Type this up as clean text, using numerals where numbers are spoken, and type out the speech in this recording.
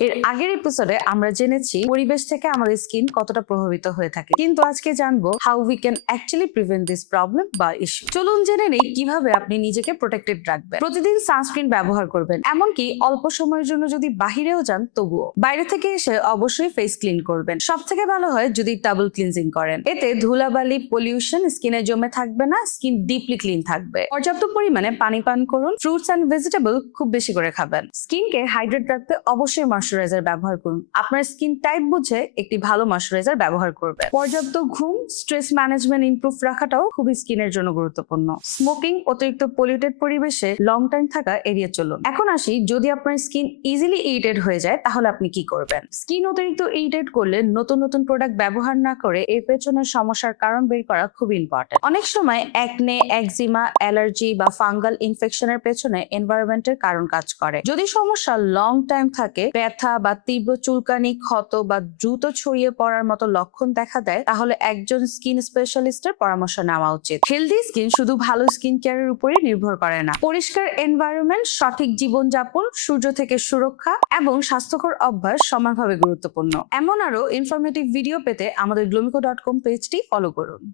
এর আগের এপিসোডে আমরা জেনেছি পরিবেশ থেকে আমাদের স্কিন কতটা প্রভাবিত হয়ে থাকে, কিন্তু আজকে জানবো how we can actually prevent this problem বা ইস্যু। চলুন জেনে নেই কিভাবে আপনি নিজেকে প্রোটেক্টেড রাখবেন। প্রতিদিন সানস্ক্রিন ব্যবহার করবেন, এমনকি অল্প সময়ের জন্য যদি বাহিরেও যান তবুও। বাইরে থেকে এসে অবশ্যই ফেস ক্লিন করবেন। সব থেকে ভালো হয় যদি ডাবল ক্লিনজিং করেন, এতে ধুলাবালি পলিউশন স্কিনে জমে থাকবে না, স্কিন ডিপলি ক্লিন থাকবে। পর্যাপ্ত পরিমাণে পানি পান করুন, ফ্রুটস এন্ড ভেজিটেবল খুব বেশি করে খাবেন। স্কিনকে হাইড্রেট রাখতে অবশ্যই ময়শ্চারাইজার ব্যবহার করুন। আপনার স্কিন টাইপ বুঝে একটি ভালো ময়শ্চারাইজার ব্যবহার করবেন। পর্যাপ্ত ঘুম, স্ট্রেস ম্যানেজমেন্ট ইমপ্রুভ রাখাটাও খুবই স্কিনের জন্য গুরুত্বপূর্ণ। স্মোকিং, অতিরিক্ত পলিউটেড পরিবেশে লং টাইম থাকা এড়িয়ে চলুন। এখন আসি, যদি আপনার স্কিন ইজিলি ইরিটেড হয়ে যায় তাহলে আপনি কি করবেন। স্কিন অতিরিক্ত ইরিটেট করলে নতুন নতুন প্রোডাক্ট ব্যবহার না করে এর পেছনের সমস্যার কারণ বের করা খুব ইম্পর্টেন্ট। অনেক সময় একনে, একজিমা, অ্যালার্জি বা ফাঙ্গাল ইনফেকশনের পেছনে এনভায়রনমেন্টের কারণ কাজ করে। যদি সমস্যা লং টাইম থাকে, ব্যথা বা তীব্র চুলকানি, ক্ষত বা দ্রুত ছড়িয়ে পড়ার মতো লক্ষণ দেখা দেয়, তাহলে একজন স্কিন স্পেশালিস্টের পরামর্শ নেওয়া উচিত। হেলদি স্কিন শুধু ভালো স্কিন কেয়ারের উপরই নির্ভর করে না। পরিষ্কার এনভায়রনমেন্ট, সঠিক জীবনযাপন, সূর্য থেকে সুরক্ষা এবং স্বাস্থ্যকর অভ্যাস সমানভাবে গুরুত্বপূর্ণ। এমন আরো ইনফরমেটিভ ভিডিও পেতে আমাদের গ্লোমিকো.com পেজটি ফলো করুন।